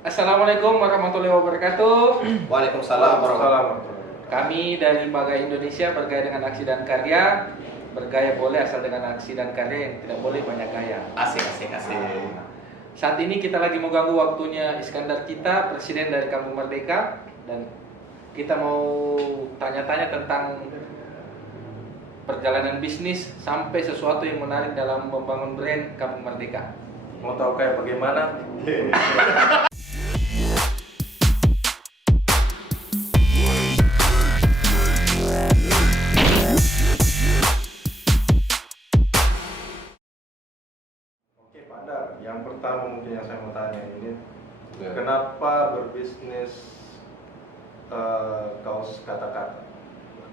Assalamualaikum warahmatullahi wabarakatuh. Waalaikumsalam warahmatullahi Kami dari Bagai Indonesia bergaya dengan aksi dan karya. Bergaya boleh asal dengan aksi dan karya, yang tidak boleh banyak gaya. Asik, asik, asik. Saat ini kita lagi mau ganggu waktunya Iskandar kita, presiden dari Kampung Merdeka, dan kita mau tanya-tanya tentang perjalanan bisnis sampai sesuatu yang menarik dalam membangun brand Kampung Merdeka. Mau tahu kayak bagaimana? Oke, Pak Dar, yang pertama mungkin yang saya mau tanya ini, Ya. kenapa berbisnis kaos kata-kata?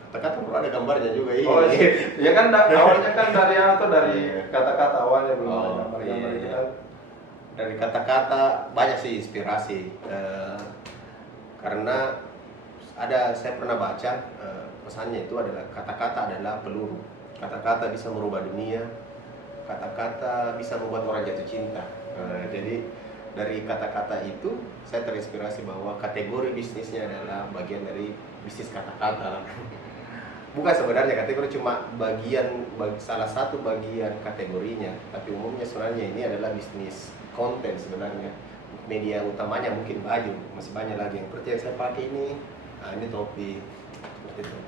Kata-kata perlu ada gambarnya juga ini. Oh iya, ya kan awalnya kan dari apa? Dari Iya. kata-kata awalnya belum ada Oh, gambar-gambar iya. itu kan. Dari kata-kata banyak sih inspirasi. Karena saya pernah baca pesannya itu adalah kata-kata adalah peluru. Kata-kata bisa merubah dunia. Kata-kata bisa membuat orang jatuh cinta. Jadi dari kata-kata itu saya terinspirasi bahwa kategori bisnisnya adalah bagian dari bisnis kata-kata. Bukan sebenarnya kategori cuma salah satu bagian kategorinya, tapi umumnya sebenarnya ini adalah bisnis konten sebenarnya. Media utamanya mungkin baju, masih banyak lagi yang seperti yang saya pakai ini. Nah, ini topi seperti itu.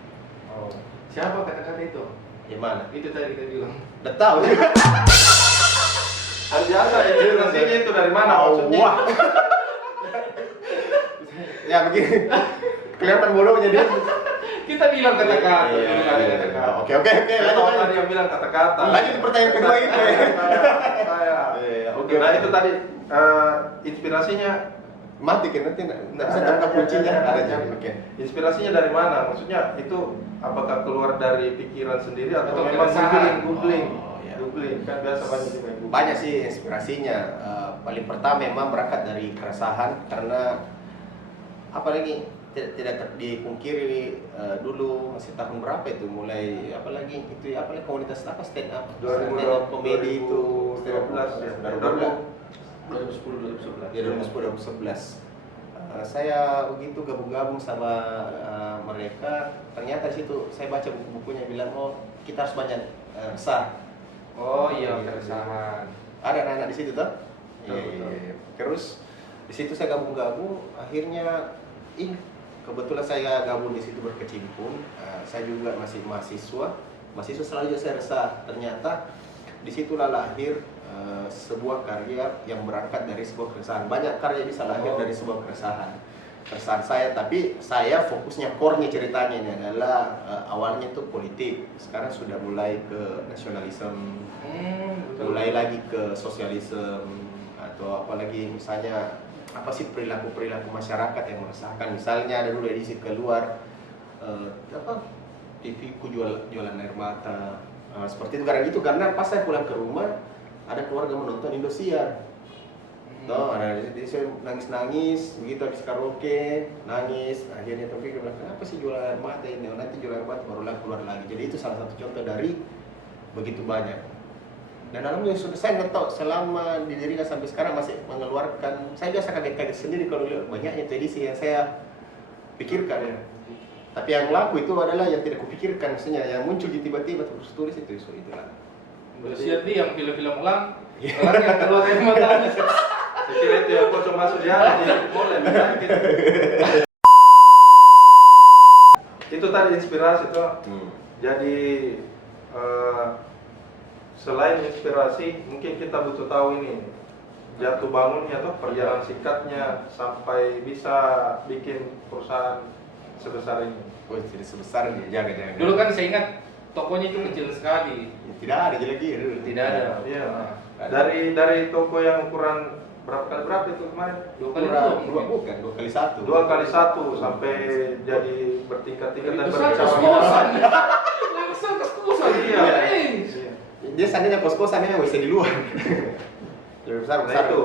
Oh, siapa kata-kata itu? Gimana? Itu tadi kita bilang. Udah tahu juga. Hal biasa, inspirasinya itu dari mana maksudnya? Wah. Ya begini. Kelihatan bodohnya dia. Kita bilang kata-kata. Iya, kita bilang iya. kata-kata. Oke, lanjut. Tadi yang bilang kata-kata. Lanjut ke pertanyaan kedua itu ya. Saya. Iya, Oke, nah itu tadi inspirasinya Mati kan nanti nggak bisa dapat kuncinya ada jadi. Oke. Inspirasinya dari mana? Maksudnya itu apakah keluar dari pikiran sendiri atau Atau memang keresahan? googling? Oh, iya. Googling kan biasa banyak juga yang googling. Banyak sih inspirasinya. Paling pertama memang berangkat dari keresahan karena apalagi tidak dipungkiri dulu masih tahun berapa itu mulai apalagi komunitas apa stand up 2012 komedi itu stand up 2012 ya. dari 2010 2011. ya 2010 2011 saya begitu gabung sama mereka, ternyata di situ saya baca buku-bukunya bilang kita harus banyak resah. Oh iya, keresahan. Ada anak-anak di situ tuh. Betul. Iya. Terus di situ saya gabung akhirnya kebetulan saya gabung di situ berkecimpung. Saya juga masih mahasiswa selalu saya resah. Ternyata disitulah lahir sebuah karya yang berangkat dari sebuah keresahan. Banyak karya bisa lahir dari sebuah keresahan saya, tapi saya fokusnya core-nya ceritanya ini adalah awalnya itu politik, sekarang sudah mulai ke nasionalisme, mulai lagi ke sosialisme, atau apalagi misalnya apa sih perilaku masyarakat yang meresahkan. Misalnya ada dulu edisi keluar TV ku jualan air mata, seperti itu karena pas saya pulang ke rumah ada keluarga menonton Indosiar. Jadi saya nangis begitu habis karaoke, nangis. Akhirnya Taufik bilang, kenapa sih jualan air mata ini? Nanti jualan air mata barulah keluar lagi. Jadi itu salah satu contoh dari begitu banyak. Dan alhamdulillah sudah saya nggak tahu selama di dirinya sampai sekarang masih mengeluarkan. Saya biasa kaget-kaget sendiri kalau lihat banyaknya edisi yang saya pikirkan. Tapi yang laku itu adalah yang tidak kupikirkan, maksudnya yang muncul tiba-tiba terus tulis itu itulah. Bersiap nih yang film-film ulang yang keluar dari mata. Saya kira itu yang pocong masuk jalan jadi boleh gitu. Itu tadi inspirasi tuh. Jadi selain inspirasi, mungkin kita butuh tahu ini jatuh bangunnya tuh perjalanan singkatnya sampai bisa bikin perusahaan sebesar ini. Oh, tidak sebesar ini, jangan. Dulu kan saya ingat tokonya itu kecil sekali. Tidak ada lagi. Tidak ada. Iya. Ada. Dari toko yang ukuran berapa kali berapa itu kemarin? Dua kali Dua kali satu. 2 kali 1 sampai jadi bertingkat-tingkat dan besar bercabang. kos-kosan. Langsung kos-kosan. Iya. Iya. Dia seandainya kos-kosan memang bisa di luar. Lebih besar. Nah itu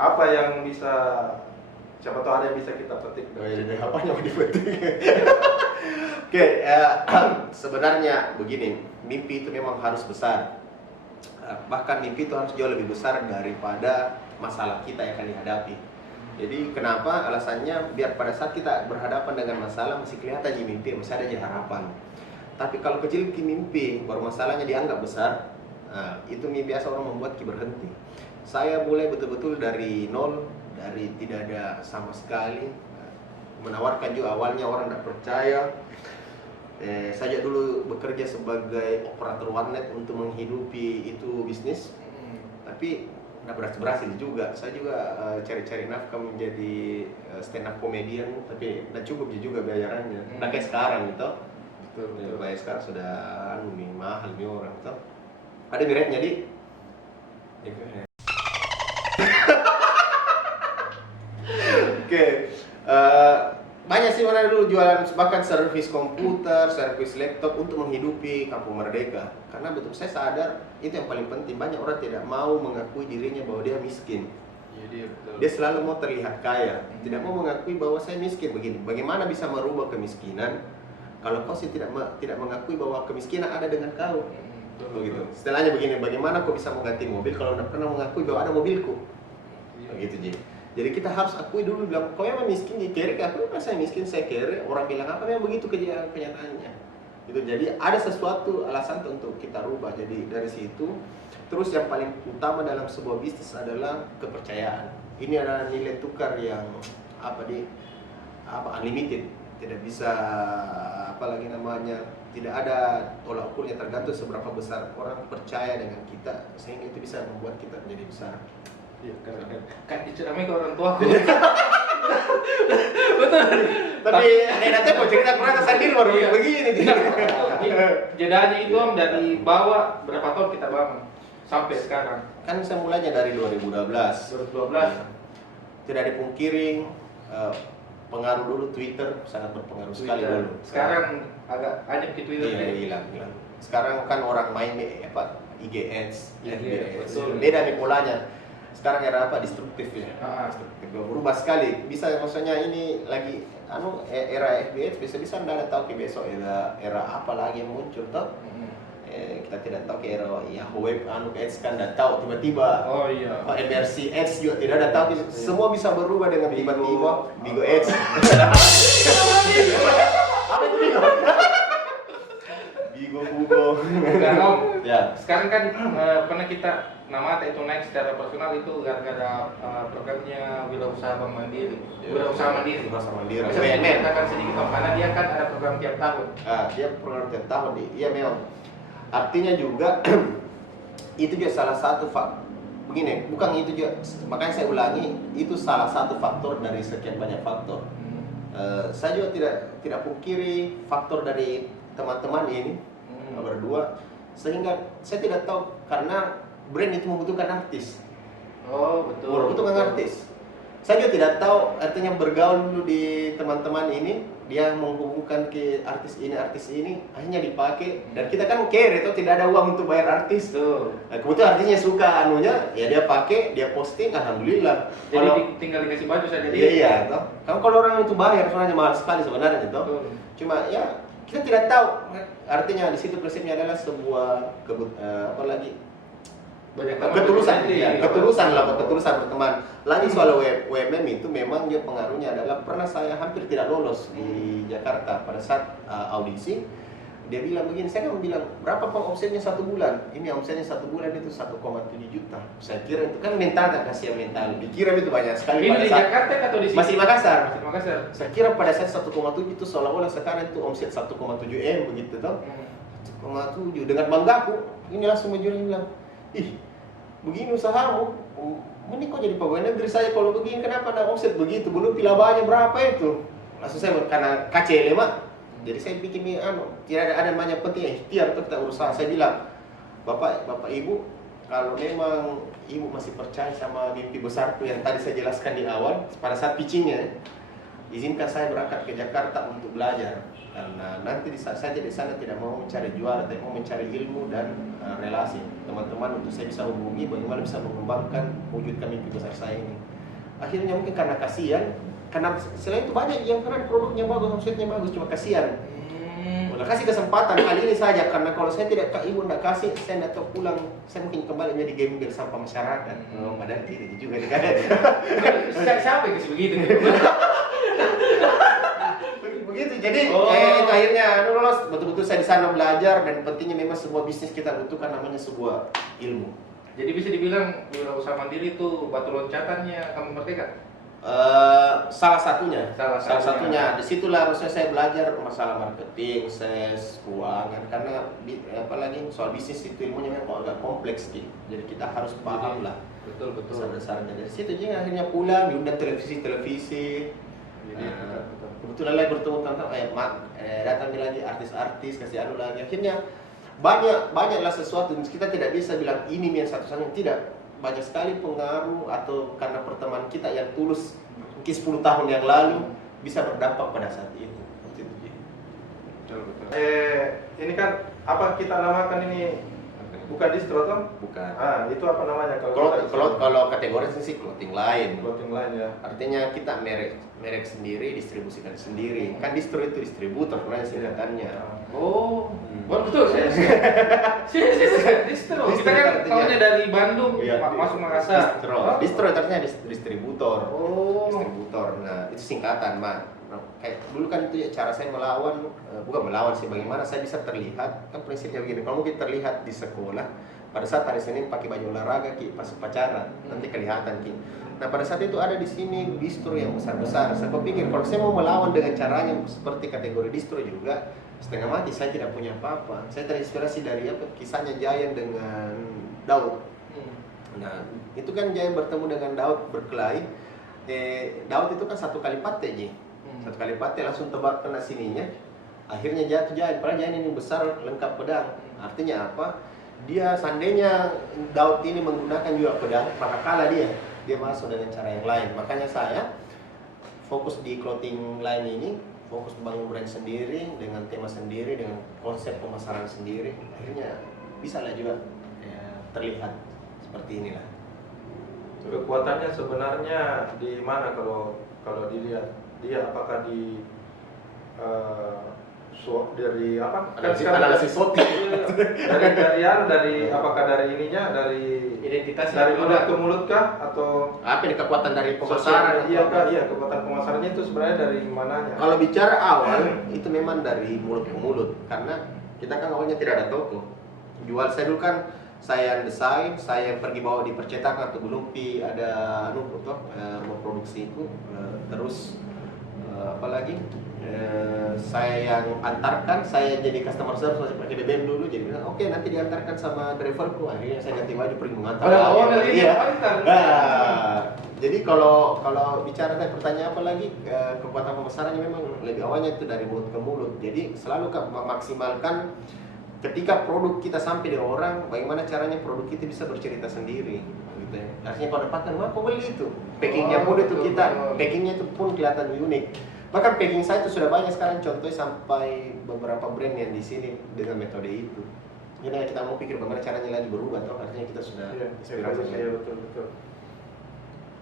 apa yang bisa, siapa tahu ada yang bisa kita petik. Apa yang mau dipetik? Oke, sebenarnya begini, mimpi itu memang harus besar. Bahkan mimpi itu harus jauh lebih besar daripada masalah kita yang akan dihadapi. Jadi kenapa? Alasannya biar pada saat kita berhadapan dengan masalah masih kelihatan di mimpi, masih ada di harapan. Tapi kalau kecil ki mimpi, baru masalahnya dianggap besar, nah, itu biasa orang membuat ki berhenti. Saya mulai betul-betul dari nol, dari tidak ada sama sekali, menawarkan juga awalnya orang tidak percaya. Saya dulu bekerja sebagai operator warnet untuk menghidupi itu bisnis, tapi nggak berhasil juga. Saya juga cari-cari nafkah menjadi stand up comedian, tapi nggak cukup juga bayarannya. Nah kayak sekarang gitu, bayar sekarang sudah nih mahal nih orang gitu. Ada beratnya di. Oke, banyak sih mana dulu jualan bahkan servis komputer, servis laptop untuk menghidupi Kampung Merdeka. Karena betul saya sadar itu yang paling penting. Banyak orang tidak mau mengakui dirinya bahwa dia miskin. Dia selalu mau terlihat kaya, tidak mau mengakui bahwa saya miskin. Begini, bagaimana bisa merubah kemiskinan kalau kau sih tidak mengakui bahwa kemiskinan ada dengan kau? Begitu. Setelahnya begini, bagaimana kau bisa mengganti mobil kalau tidak pernah mengakui bahwa ada mobilku? Begitu jadi kita harus akui dulu, bilang kau memang miskin, kere aku saya miskin, saya kere. Orang bilang apa, memang begitu kenyataannya. Itu jadi ada sesuatu alasan untuk kita rubah. Jadi dari situ, terus yang paling utama dalam sebuah bisnis adalah kepercayaan. Ini adalah nilai tukar yang unlimited, tidak bisa apalagi namanya, tidak ada tolak ukurnya, tergantung seberapa besar orang percaya dengan kita, sehingga itu bisa membuat kita menjadi besar. Iya, kan diceramai ke orang tua. Betul. Tapi nanti mau cerita kurang sendiri baru begini. Jedanya itu Om dari bawah berapa tahun kita bangun sampai sekarang? Kan saya mulainya dari 2012. 2012. Tidak dipungkiri pengaruh dulu Twitter sangat berpengaruh sekali dulu. Sekarang agak anyep di Twitter. Iya, hilang. Sekarang kan orang main IG Ads, betul. beda nih polanya. Sekarang era destruktif ya. Destruktif. Berubah sekali. Bisa maksudnya ini lagi era FB bisa anda tahu ke besok era apa lagi yang muncul toh? Kita tidak tahu ke era Yahoo Web Ads kan tidak tahu tiba-tiba. Oh iya. MRC Ads juga tidak ada tahu. Semua bisa berubah dengan tiba-tiba. Bigo Ads. Apa itu Bigo? Bigo Google. Nah, Om, Ya. sekarang kan pernah kita nama itu naik secara personal itu gara-gara programnya Wirausaha Bank Mandiri. Wirausaha Mandiri. Wirausaha Mandiri. Bisa diceritakan sedikit Om, karena dia kan ada program tiap tahun. Dia program tiap tahun. Iya memang. Artinya juga itu juga salah satu begini, bukan itu juga, makanya saya ulangi, itu salah satu faktor dari sekian banyak faktor. Saya juga tidak pungkiri faktor dari teman-teman ini berdua, sehingga saya tidak tahu karena brand itu membutuhkan artis. Oh betul. Membutuhkan artis. Saya juga tidak tahu, artinya bergaul dulu di teman-teman ini, dia menghubungkan ke artis ini, akhirnya dipakai. Dan kita kan care itu tidak ada uang untuk bayar artis. Tuh. Nah, kebetulan artisnya suka anunya, ya dia pakai, dia posting, alhamdulillah. Jadi tinggal dikasih baju saja dia. Iya, toh. Kalau orang itu bayar, soalnya mahal sekali sebenarnya toh. Cuma ya kita tidak tahu. Artinya di situ prinsipnya adalah sebuah ketulusan berteman. Lagi soal WMM itu memang dia pengaruhnya adalah pernah saya hampir tidak lolos di Jakarta pada saat audisi. Dia bilang begini, saya kan bilang berapa Bang omsetnya 1 bulan? Ini omsetnya 1 bulan itu 1,7 juta. Saya kira itu kan mental, tak kasih mental. Dikira itu banyak sekali. Ini di Jakarta atau di sini? Masih di Makassar. Masih di Makassar. Saya kira pada saat 1,7 itu seolah-olah sekarang itu omset 1,7 M begitu toh. 1,7 dengan banggaku. Ini langsung menjual bilang, ih begini usahamu, ini kok jadi pegawai negeri saya kalau begini, kenapa ada omset begitu? Belum pilabanya berapa itu? Langsung saya karena KCL mak, jadi saya bikin tidak ada namanya penting ikhtiar untuk kita urusan. Saya bilang, bapak ibu, kalau memang ibu masih percaya sama mimpi besarku yang tadi saya jelaskan di awal pada saat pitchingnya, izinkan saya berangkat ke Jakarta untuk belajar. Karena nanti di saat saya di sana tidak mau mencari juara, tapi mau mencari ilmu dan relasi teman-teman untuk saya bisa hubungi bagaimana bisa mengembangkan wujudkan mimpi besar saya ini. Akhirnya mungkin karena kasihan, karena selain itu banyak yang keren produknya bagus, omsetnya bagus, cuma kasihan. Lah kasih kesempatan kali ini saja, karena kalau saya tidak, ibu tidak kasih, saya tidak tahu pulang, saya mungkin kembali menjadi gembel sampah masyarakat. Oh, padahal tidak juga nih kan. Siapa yang kasih begitu? Begitu, jadi Oh. akhirnya lolos, betul-betul saya di sana belajar, dan pentingnya memang sebuah bisnis kita butuhkan namanya sebuah ilmu. Jadi bisa dibilang wirausaha mandiri itu batu loncatannya Kampung Merdeka? Salah satunya, Salah satunya. disitulah harusnya saya belajar masalah marketing, sales, keuangan, karena apalagi soal bisnis itu ilmunya memang agak kompleks gitu. Jadi kita harus paham lah Betul. dasar-dasarnya. Dari situ juga akhirnya pulang diundang televisi. Jadi, betul. Kebetulan lagi bertemu tentang datang lagi artis-artis, kasih anu lagi. Akhirnya banyaklah sesuatu, kita tidak bisa bilang ini yang satu-satunya, tidak. Banyak sekali pengaruh atau karena pertemanan kita yang tulus mungkin 10 tahun yang lalu bisa berdampak pada saat itu. Betul. Ini kan apa kita namakan ini, bukan distro toh? Bukan. Itu apa namanya Kalau kategori sih clothing line. clothing line ya. Artinya kita merek sendiri, distribusikan sendiri. Kan distro itu distributor, namanya singkatannya. Oh, betul. Distro. Kita kan artinya. tahunya dari Bandung Iya, masuk Makassar. Distro itu artinya distributor. Oh. Distributor. Nah, itu singkatan, Mak. Nah, kayak dulu kan itu ya cara saya melawan, bukan melawan sih, bagaimana saya bisa terlihat. Kan prinsipnya begini, kalau mungkin terlihat di sekolah, pada saat hari Senin pakai baju olahraga Ki, pas upacara, nanti kelihatan Ki. Nah, pada saat itu ada di sini distro yang besar-besar. Saya pikir kalau saya mau melawan dengan caranya seperti kategori distro juga, setengah mati, saya tidak punya apa-apa. Saya terinspirasi dari kisahnya Giant dengan Daud. Nah, itu kan Giant bertemu dengan Daud berkelahi. Daud itu kan satu kali pate Ji. Satu kali pate langsung tebak kena sininya. Akhirnya jatuh Giant. Padahal Giant ini besar lengkap pedang. Artinya apa? Dia seandainya Daud ini menggunakan juga pedang, maka kalah dia masuk dengan cara yang lain. Makanya saya fokus di clothing line ini, fokus bangun brand sendiri dengan tema sendiri, dengan konsep pemasaran sendiri. Akhirnya bisa lah juga terlihat seperti inilah. Kekuatannya sebenarnya di mana kalau dilihat? Dia apakah di dari apa? Analisis SWOT. dari apakah dari ininya, dari Identitas dari mulut ke mulut kah, atau Apa ini kekuatan dari pemasaran? Iya, kekuatan pemasarannya itu sebenarnya dari mananya? Kalau bicara awal itu memang dari mulut ke mulut, karena kita kan awalnya tidak ada toko. Jual saya dulu kan saya yang desain, saya yang pergi bawa di percetakan atau Belumpi, ada mau produksi itu, terus apalagi saya yang antarkan, saya jadi customer service, masih pakai BBM dulu, jadi bilang oke, nanti diantarkan sama driverku. Akhirnya saya ganti baju pergi mengantar. Iya. Jadi kalau bicara tadi pertanyaan apa lagi, kekuatan pemasarannya memang lebih awalnya itu dari mulut ke mulut. Jadi selalu memaksimalkan ketika produk kita sampai di orang, bagaimana caranya produk kita bisa bercerita sendiri. Gitu ya. Artinya kalau dapatkan, apa beli itu? Packingnya pun itu packingnya itu pun kelihatan unik. Bahkan packing saya itu sudah banyak sekarang, contohnya sampai beberapa brand yang di sini dengan metode itu. Jadi kita mau pikir bagaimana caranya lagi berubah, toh artinya kita sudah inspirasi. Iya, betul.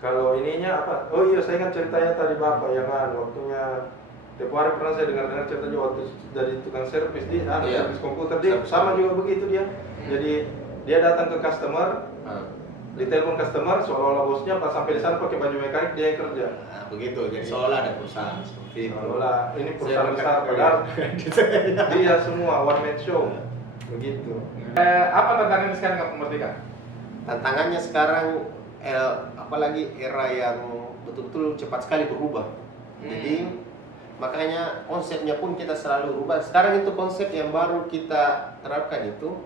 Kalau ininya apa? Oh iya, saya ingat ceritanya tadi Bapak yang waktunya tempoh hari pernah saya dengar cerita juga waktu dari tukang servis dia, servis komputer dia sama juga begitu dia. Jadi dia datang ke customer, ditelepon customer seolah-olah bosnya, pas sampai di sana pakai baju mekanik dia yang kerja. Nah, begitu. Jadi seolah ada perusahaan seperti itu. Seolah ini perusahaan besar, padahal dia semua one man show. Begitu. Apa tantangan sekarang Kampung Merdeka? Tantangannya sekarang apalagi era yang betul-betul cepat sekali berubah. Jadi makanya konsepnya pun kita selalu rubah. Sekarang itu konsep yang baru kita terapkan itu,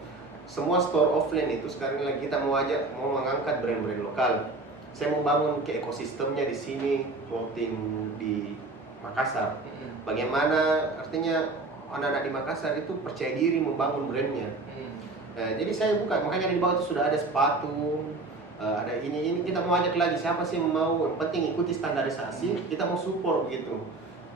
semua store offline itu sekarang lagi kita mau mengangkat brand-brand lokal. Saya mau bangun ke ekosistemnya di sini, clothing di Makassar. Bagaimana artinya anak-anak di Makassar itu percaya diri membangun brandnya. Nah, jadi saya buka, makanya di bawah itu sudah ada sepatu, ada ini kita mau ajak lagi siapa sih yang mau, yang penting ikuti standarisasi, kita mau support begitu.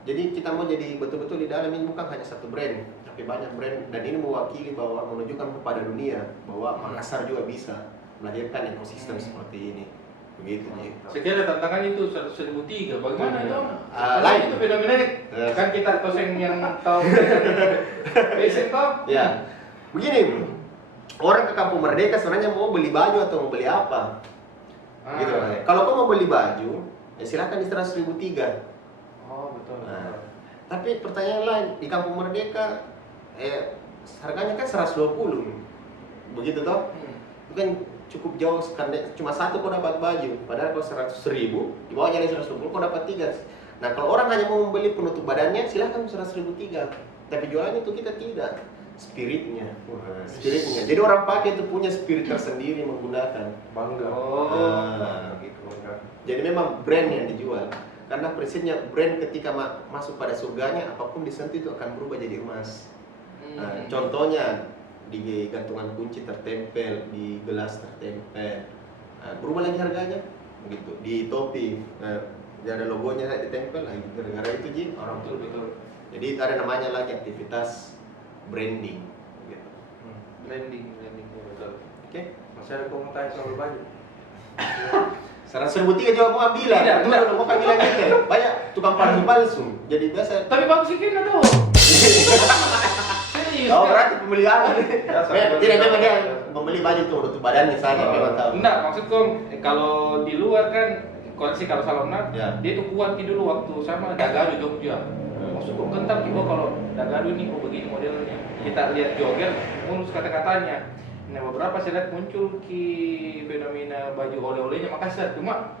Jadi kita mau jadi betul-betul di dalam ini bukan hanya satu brand, tapi banyak brand, dan ini mewakili bahwa menunjukkan kepada dunia bahwa Makassar juga bisa melahirkan ekosistem seperti ini. Begitu Ji. Sekian ada tantangan itu 100.003. Bagaimana itu? Lain. Itu fenomenanya kan kita toseng yang tahu basic toh. Ya, begini, orang ke Kampung Merdeka sebenarnya mau beli baju atau mau beli apa? Gitu. Kalau kau mau beli baju, ya silakan di 100.003. Oh betul. Nah, tapi pertanyaan lain, di Kampung Merdeka, harganya kan 120, begitu toh? Itu kan cukup jauh, karena cuma satu kau dapat baju, padahal kalau 100.000, di bawahnya ada 120 kau dapat 3. Nah kalau orang hanya mau membeli penutup badannya, silahkan 100.003. Tapi jualan itu kita tidak, spiritnya. Spiritnya. Jadi orang pakai itu punya spirit tersendiri menggunakan. Bangga. Gitu. Jadi memang brand yang dijual. Karena prinsipnya brand ketika masuk pada surganya, apapun disentuh itu akan berubah jadi emas. Contohnya di gantungan kunci tertempel, di gelas tertempel, berubah lagi harganya, gitu. Di topi, ada logonya ditempel, lagi gara-gara itu Ji, orang Betul. Jadi ada namanya lagi aktivitas branding, gitu. Branding betul. Oke? Masih ada komentar soal baju? 100.003 juga mau ambilan, Tidak. mau bilang gitu. Banyak tukang palsu. Jadi biasa. Tapi bagus sih kan tuh. Serius. Oh berarti pembelian. Ya, Tidak memang dia membeli baju tuh untuk badannya saja memang tahu. Enggak, maksudku kalau di luar kan koleksi kalau Salomon Ya. dia tuh kuat dulu waktu sama Dagadu Jogja. Maksudku kental gitu kalau Dagadu ini kok begini modelnya. Kita lihat jogger mulus kata-katanya. Nah beberapa saya lihat muncul fenomena baju oleh-olehnya Makassar. Cuma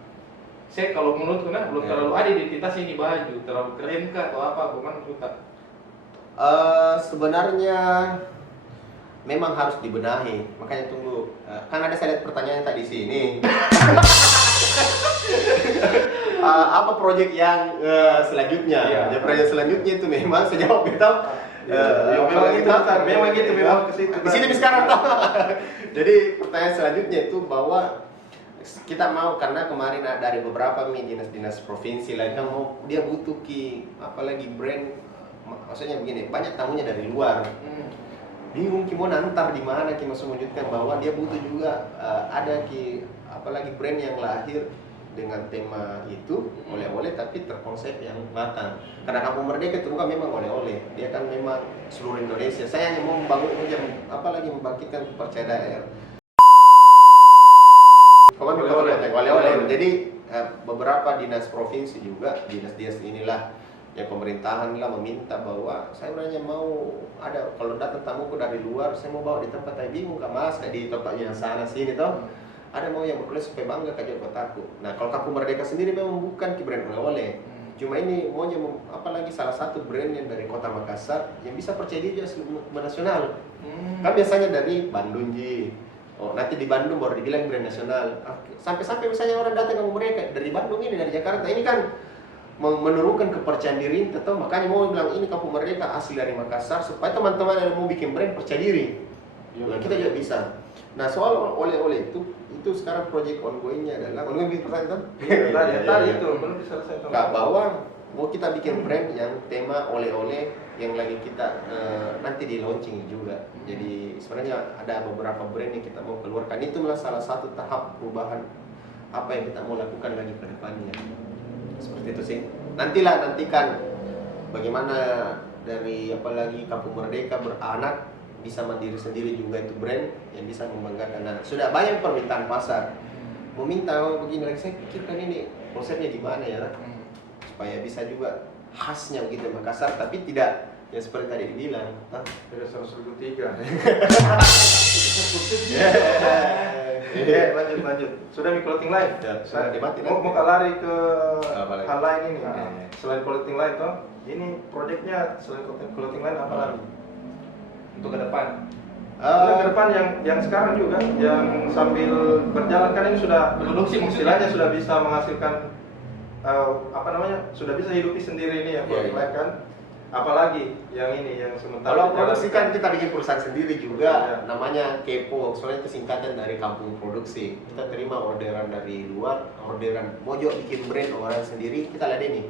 saya kalau menurutku belum terlalu ada identitas ini baju, terlalu keren kah atau apa? Bukan suka. Sebenarnya memang harus dibenahi. Makanya tunggu. Kan ada saya lihat pertanyaan tadi sini. Apa proyek yang selanjutnya? Iya. Ya, proyek selanjutnya itu memang saya jawab kita. Memang gitu, memang ke situ. Di sini sekarang toh. Jadi pertanyaan selanjutnya itu bahwa kita mau, karena kemarin dari beberapa dinas-dinas provinsi lain kan mau dia butuh apalagi brand, maksudnya begini, banyak tamunya dari luar. Bingung mau nantar di mana kita mewujudkan bahwa dia butuh juga ada apalagi brand yang lahir dengan tema itu oleh-oleh tapi terkonsep yang matang. Karena Kampung Merdeka itu bukan memang oleh-oleh, dia kan memang seluruh Indonesia. Saya hanya mau membangun apalagi membangkitkan kepercayaan daerah. Oleh-oleh. Jadi beberapa dinas provinsi juga, dinas-dinas inilah yang pemerintahan lah meminta bahwa saya sebenarnya mau ada, kalau datang tamuku dari luar, saya mau bawa di tempat saya bingung kak mas, kayak di tempatnya yang sana sini toh. Ada mau yang berkulit supaya bangga kayak kotaku. Nah kalau Kampung Merdeka sendiri memang bukan brand oleh-oleh. Cuma ini maunya apalagi salah satu brand yang dari kota Makassar yang bisa percaya diri nasional. Kan biasanya dari Bandung Ji. Oh nanti di Bandung baru dibilang brand nasional. Sampai-sampai misalnya orang datang ke Kampung Merdeka dari Bandung ini, dari Jakarta ini kan menurunkan kepercayaan diri. Tetap makanya mau bilang ini Kampung Merdeka asli dari Makassar supaya teman-teman yang mau bikin brand percaya diri. Nah, kita juga bisa. Nah soal oleh-oleh itu sekarang proyek ongoingnya adalah bikin pertanyaan Tadi itu belum diselesaikan. bahwa mau kita bikin brand yang tema oleh-oleh yang lagi kita nanti di launching juga. Jadi sebenarnya ada beberapa brand yang kita mau keluarkan, itu adalah salah satu tahap perubahan apa yang kita mau lakukan lagi ke depannya. Seperti itu sih. Nantikan bagaimana dari apalagi Kampung Merdeka beranak bisa mandiri sendiri juga, itu brand yang bisa membanggakan. Nah, sudah banyak permintaan pasar meminta begini lagi, saya pikirkan ini konsepnya gimana ya supaya bisa juga khasnya begitu Makassar, tapi tidak yang seperti tadi dibilang Tidak 100.003. Lanjut. Sudah di clothing line. Ya, sudah dimati. Mau lari ke Apalagi? hal lain ini. Oke. Selain clothing line toh, ini proyeknya selain clothing line apa lagi? Untuk ke depan. Ke depan yang sekarang juga yang sambil berjalan kan ini sudah Produksi istilahnya sudah bisa menghasilkan sudah bisa hidupi sendiri ini ya clothing line kan. Apalagi yang ini yang sementara kalau produksi kan kita bikin perusahaan sendiri juga, ya. Namanya Kepo, soalnya itu singkatan dari kampung produksi. Kita terima orderan dari luar, orderan mojo bikin brand orang sendiri, kita ladeni.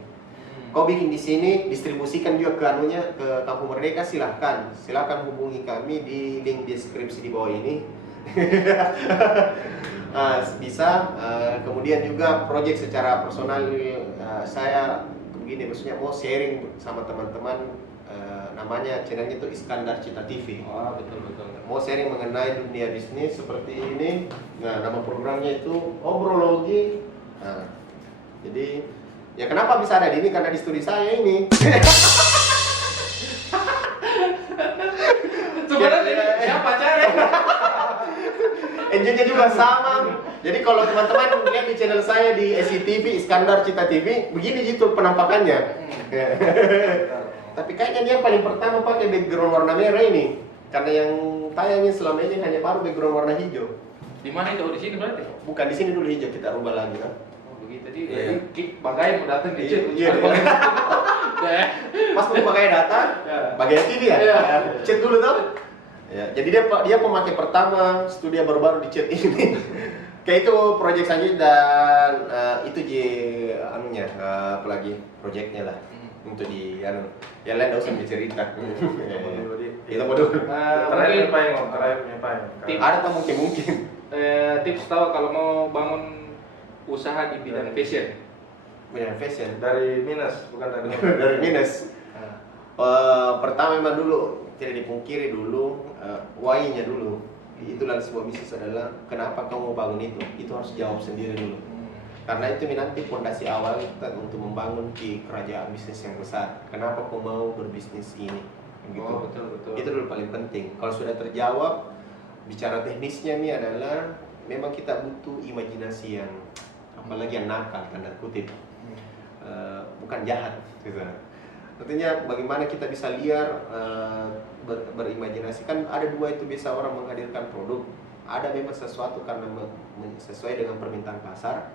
Kau bikin di sini, distribusikan juga ke ke Kampung Merdeka, silahkan hubungi kami di link deskripsi di bawah ini. Bisa. Kemudian juga project secara personal, saya begini, maksudnya mau sharing sama teman-teman. Namanya channelnya itu Iskandar Cita TV. Wah, betul. Mau sharing mengenai dunia bisnis seperti ini. Nah, nama programnya itu Obrologi. Nah, jadi ya kenapa bisa ada di ini, karena di studi saya ini. Sebenarnya siapa cari? Engine-nya juga sama. Jadi kalau teman-teman lihat di channel saya di SCTV, Iskandar Cita TV, begini gitu penampakannya. Tapi kayaknya dia paling pertama pakai background warna merah ini, karena yang tayangnya selama ini hanya baru background warna hijau. Di mana itu? Di sini berarti? Bukan, di sini dulu hijau, kita rubah lagi kan. Oh, begitu. Jadi Iya. Bagai mau datang di chat. Iya. Pas mau pakai data, bagian TV ya, Iya. chat dulu tuh. Ya, jadi dia pemakai pertama studi baru-baru di chat ini. Kayak itu project selanjutnya, dan itu anunya, apalagi projectnya lah. Untuk di yang lain nggak usah bercerita. Kita mau dulu. Terakhir apa yang? Ada tak mungkin. Tips tahu kalau mau bangun usaha di bidang fashion. Bidang fashion Dari minus, bukan dari dari minus. Pertama memang dulu tidak dipungkiri dulu, why-nya dulu. Itulah sebuah bisnis adalah kenapa kamu mau bangun itu harus jawab sendiri dulu. Karena itu nanti fondasi awal kita untuk membangun di kerajaan bisnis yang besar. Kenapa kau mau berbisnis ini? Gitu. Oh, betul. Itu dulu paling penting. Kalau sudah terjawab, bicara teknisnya nih adalah memang kita butuh imajinasi yang apalagi yang nakal, tanda kutip. Bukan jahat, gitu. Artinya bagaimana kita bisa liar, berimajinasi. Kan ada dua itu, bisa orang menghadirkan produk. Ada memang sesuatu karena sesuai dengan permintaan pasar.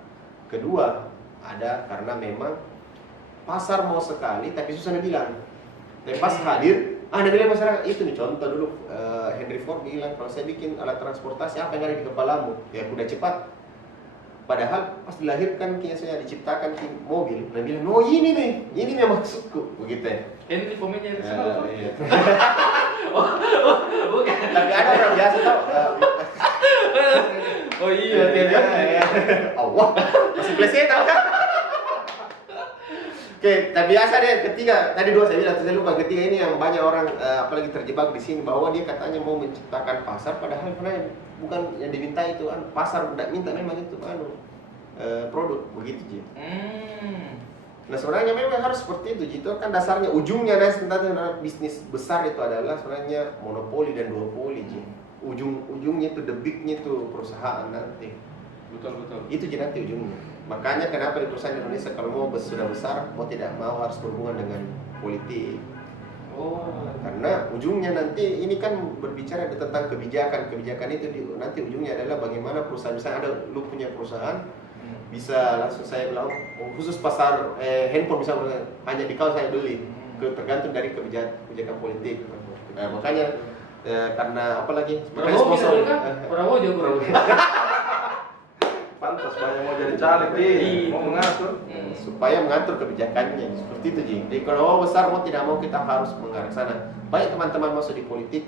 Kedua, ada karena memang pasar mau sekali tapi susah dibilang. Tapi pas hadir, ada bilang masyarakat itu nih, contoh dulu Henry Ford bilang, kalau saya bikin alat transportasi apa yang ada di kepalamu? Ya kuda cepat. Padahal pas dilahirkan saya diciptakan mobil, dia bilang, oh ini memang maksudku, begitu ya. Henry pemainnya yang sama. Iya. Bukan. Tapi ada orang biasa tau. Oh iya, dia. Allah, masih plesetan kan? Oke, tapi biasa deh ketiga, tadi dua saya bilang, saya lupa, ketiga ini yang banyak orang apalagi terjebak di sini, bahwa dia katanya mau menciptakan pasar, padahal sebenarnya bukan yang diminta itu, pasar tidak minta memang itu produk, begitu Ji. Nah sebenarnya memang harus seperti itu Ji, itu kan dasarnya, ujungnya tentang bisnis besar itu adalah sebenarnya monopoli dan duopoli Ji. Ujungnya itu, the big-nya itu perusahaan nanti. Betul. Itu Ji nanti ujungnya. Makanya kenapa di perusahaan Indonesia kalau mau sudah besar, mau tidak mau harus berhubungan dengan politik. Oh. Karena ujungnya nanti ini kan berbicara tentang kebijakan itu nanti ujungnya adalah bagaimana perusahaan, misalnya ada lu punya perusahaan, bisa langsung saya bilang khusus pasar handphone bisa hanya di kau saya beli, tergantung dari kebijakan politik. Nah, makanya karena apalagi Prabowo juga. Pantas banyak mau jadi caleg nih, mau mengatur. Supaya mengatur kebijakannya seperti itu Ji. Jadi kalau besar mau tidak mau kita harus mengarah sana. Banyak teman-teman masuk di politik,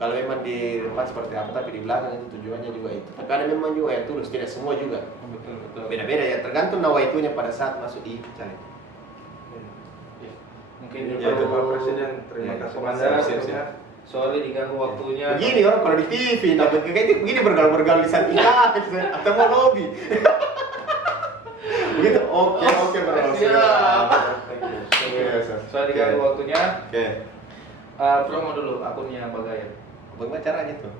kalau memang di depan seperti apa, tapi di belakang itu tujuannya juga itu. Tapi ada memang juga yang tulus, tidak semua juga. Betul. Beda-beda ya, tergantung nawaitunya pada saat masuk di caleg. Mungkin Ya itu Pak Presiden, terima kasih Komandan. banyak. Sorry diganggu waktunya. Begini orang kalau di TV, nah kayak begini bergaul-bergaul di samping atau mau lobby. Begitu, oke bro. Siap. Siap. Sorry diganggu waktunya. Oke. Promo dulu akunnya Bagaya. Bagaimana caranya tuh?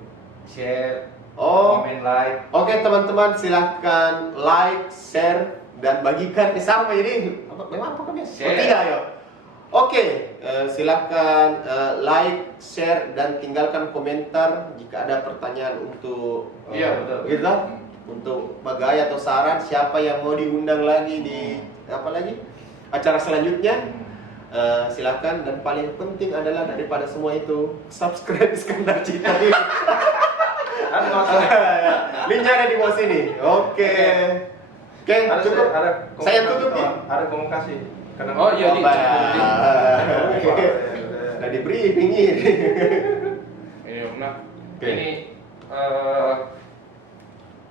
Share, Oh, komen, like. oke teman-teman, silahkan like, share, dan bagikan. Sama ini, memang apa kan ya? Share. Tiga ya. Oke, silahkan like, share, dan tinggalkan komentar jika ada pertanyaan untuk Iya, betul. gitu, untuk Bagaya atau saran siapa yang mau diundang lagi di apa lagi acara selanjutnya. Silahkan, dan paling penting adalah daripada semua itu subscribe Iskandar Cita TV. Linknya ada di bawah sini. Oke, cukup. Saya tutup nih. Ada komunikasi. Oh iya, Udah di briefing ini. Ini benar. Oke. Ini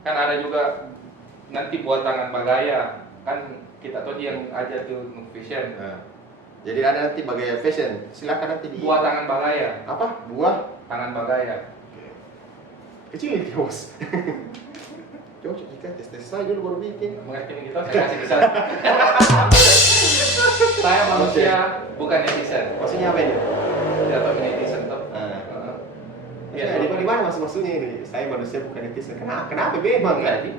kan ada juga nanti buat tangan bagaya, kan kita tuh yang ajar tuh fashion. Nah, jadi ada nanti bagai fashion. Silakan nanti di Buah tangan bagaya, apa? Buah tangan bagaya. kecil ini bos. Coba jika tes saja dulu baru bikin. Mengerti gitu, saya kasih bisa. Saya manusia, bukan netizen. Maksudnya apa ini? Tidak tahu netizen tuh. Ya, di mana maksudnya ini? Saya manusia bukan netizen. Kenapa memang? Jadi.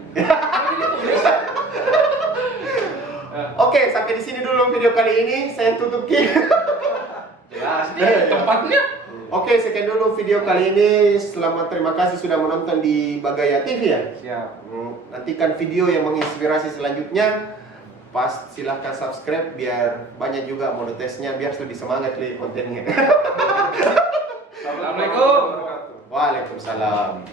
Oke, sampai di sini dulu video kali ini. Saya tutup Ki. Jelas nih tempatnya. Oke, sekian dulu video kali ini. Selamat, terima kasih sudah menonton di Bagaya TV ya. Siap. Nantikan video yang menginspirasi selanjutnya. Pas silahkan subscribe biar banyak juga monetesnya, biar lebih semangat nih kontennya. Assalamualaikum. Waalaikumsalam.